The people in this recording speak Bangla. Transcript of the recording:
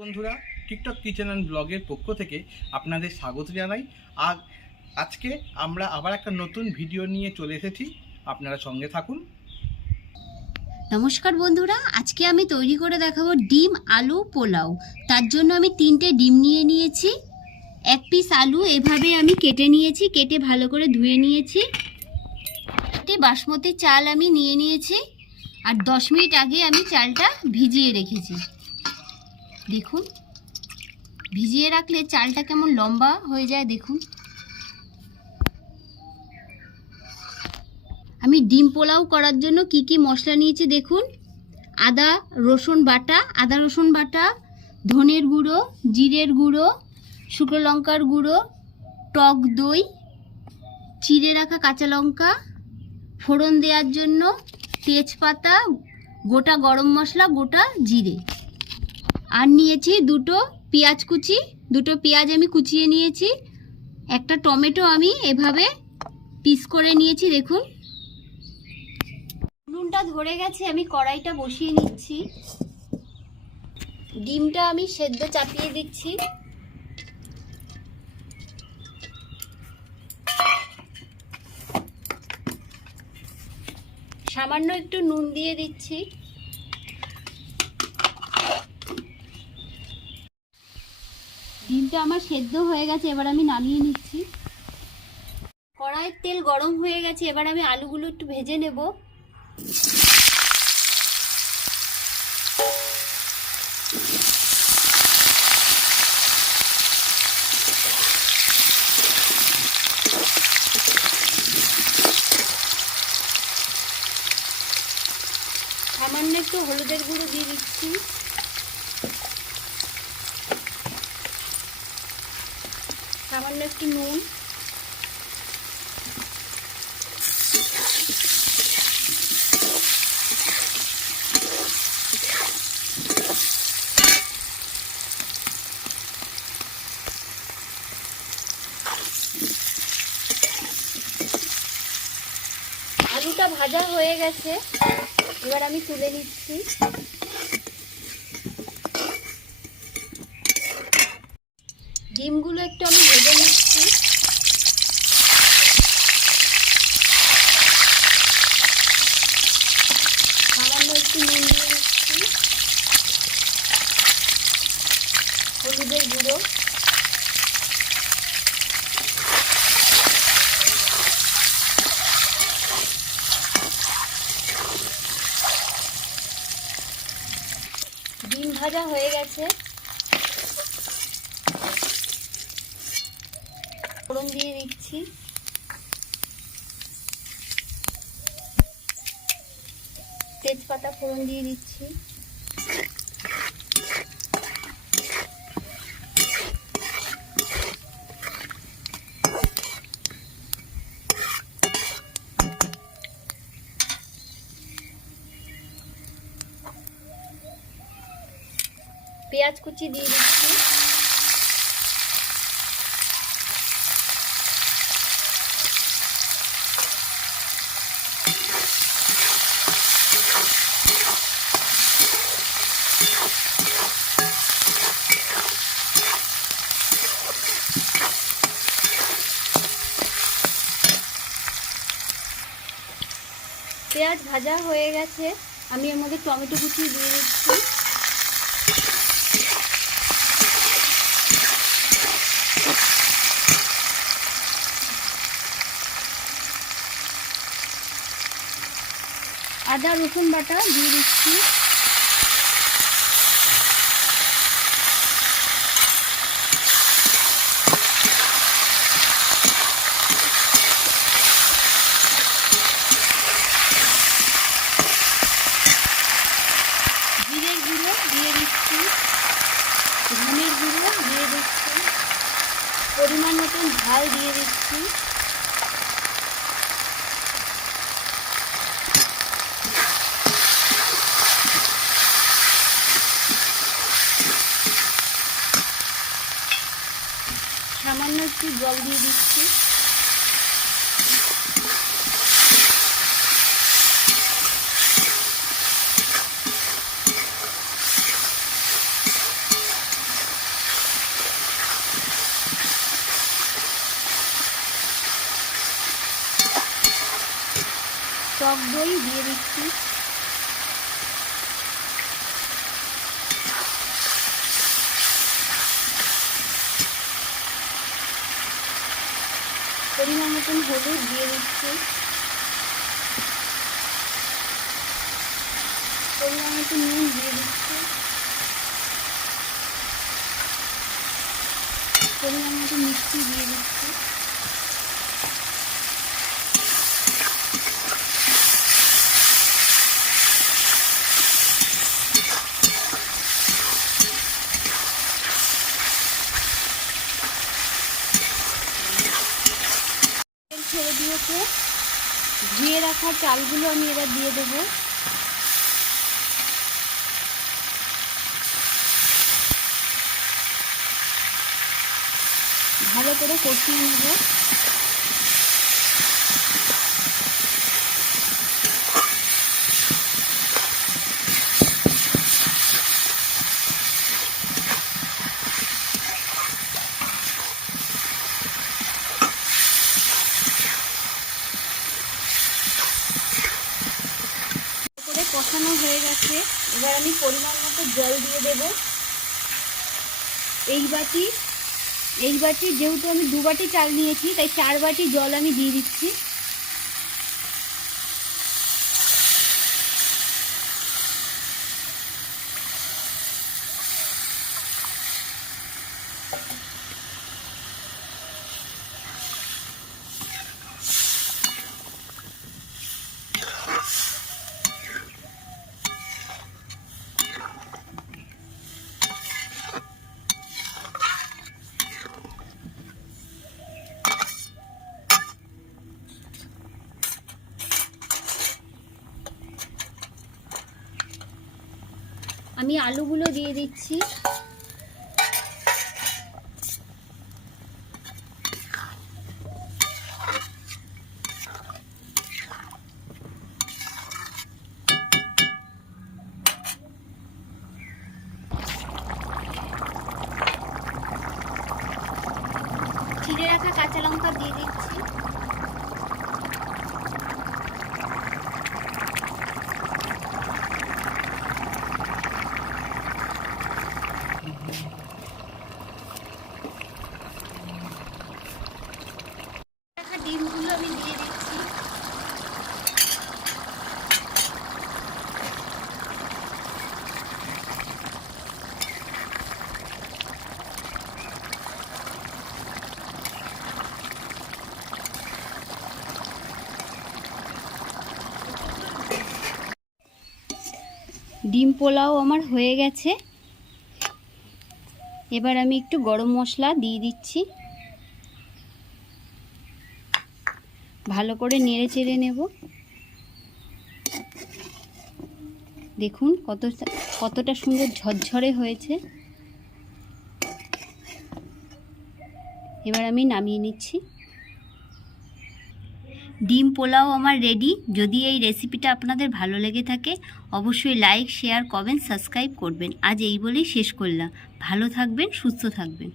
বন্ধুরা টিকটক কিচেন অ্যান্ড ব্লগের পক্ষ থেকে আপনাদের স্বাগত জানাই। আর আজকে আমরা আবার একটা নতুন ভিডিও নিয়ে চলে এসেছি। আপনারা সঙ্গে থাকুন। নমস্কার বন্ধুরা, আজকে আমি তৈরি করে দেখাবো ডিম আলু পোলাও। তার জন্য আমি তিনটে ডিম নিয়ে নিয়েছি। এক পিস আলু এভাবে আমি কেটে নিয়েছি, কেটে ভালো করে ধুয়ে নিয়েছি। একটি বাসমতি চাল আমি নিয়ে নিয়েছি। আর দশ মিনিট আগে আমি চালটা ভিজিয়ে রেখেছি। দেখুন। ভিজিয়ে রাখলে চালটা কেমন লম্বা হয়ে যায় দেখুন। আমি ডিম পোলাও করার জন্য কি কি মশলা নিয়েছি দেখুন। আদা, রসুন বাটা, আদা, রসুন বাটা, ধনের গুঁড়ো, জিরের গুঁড়ো, শুকনো লঙ্কার গুঁড়ো, টক দই, চিড়ে রাখা কাঁচা লঙ্কা, ফোড়ন দেওয়ার জন্য তেজপাতা, গোটা গরম মশলা, গোটা জিরে। আর নিয়েছি দুটো পেঁয়াজ কুচি, দুটো পেঁয়াজ আমি কুচিয়ে নিয়েছি, একটা টমেটো আমি এভাবে পিস করে নিয়েছি, দেখুন। নুনটা ধরে গেছে, আমি কড়াইটা বসিয়ে নিচ্ছি। ডিমটা আমি সেদ্ধ চাপিয়ে দিচ্ছি। সামান্য একটু নুন দিয়ে দিচ্ছি। ডিমটা আমার সেদ্ধ হয়ে গেছে, এবার আমি নামিয়ে নিচ্ছি। কড়াইয়ের তেল গরম হয়ে গেছে, এবার আমি আলুগুলো একটু ভেজে নেব। সামান্য একটু হলুদের গুঁড়ো দিয়ে দিচ্ছি। সামান্য একটু নুন। আলুটা ভাজা হয়ে গেছে। এবার আমি তুলে নিচ্ছি। ডিমগুলো একটু আমি ভেজে নিচ্ছি সামান্য একটু নুন হলুদের গুঁড়ো। ডিম ভাজা হয়ে গেছে। ফোড়ন দিয়ে দিচ্ছি। তেজপাতা ফোড়ন দিয়ে দিচ্ছি। পেঁয়াজ কুচি দিয়ে দিচ্ছি। পেঁয়াজ ভাজা হয়ে গেছে। আমি এর মধ্যে টমেটো কুচি দিয়ে দিচ্ছি। আদা রসুন বাটা দিয়ে দিচ্ছি জিরের গুঁড়ো দিয়ে দিচ্ছি ধনের গুঁড়ো দিয়ে দিচ্ছি পরিমাণ মতন ঝাল দিয়ে দিচ্ছি। সামান্য একটু জল দিয়ে দিচ্ছি। টক দই দিয়ে দিচ্ছি। পরিমাণ মতন হলুদ দিয়ে দিচ্ছি। পরিমাণ মতন নুন দিয়ে দিচ্ছি পরিমাণ মতো মিষ্টি দিয়ে দিচ্ছি তেল দিয়েছে ধুয়ে রাখা চালগুলো আমি এবার দিয়ে দেবো। ভালো করে কষিয়ে নেব করে কষানো হয়ে গেছে। এবার আমি পরিমাণ মতো জল দিয়ে দেব। এই বাটি এই বাটি যেহেতু আমি দু বাটি চাল নিয়েছি, তাই চার বাটি জল আমি দিয়ে দিচ্ছি। আমি আলুগুলো দিয়ে দিচ্ছি। চিড়ে রাখা কাঁচা লঙ্কা দিয়ে দিচ্ছি রাখা ডিমগুলো আমি দিয়ে দিচ্ছি ডিম পোলাও আমার হয়ে গেছে। এবার আমি একটু গরম মশলা দিয়ে দিচ্ছি। ভালো করে নেড়ে চেড়ে নেব। দেখুন কত কতটা সুন্দর ঝরঝরে হয়েছে। এবার আমি নামিয়ে নিচ্ছি। ডিম পোলাও আমার রেডি যদি এই রেসিপিটা আপনাদের ভালো লেগে থাকে, অবশ্যই লাইক শেয়ার কমেন্ট সাবস্ক্রাইব করবেন। আজ এই বলেই শেষ করলাম। ভালো থাকবেন, সুস্থ থাকবেন।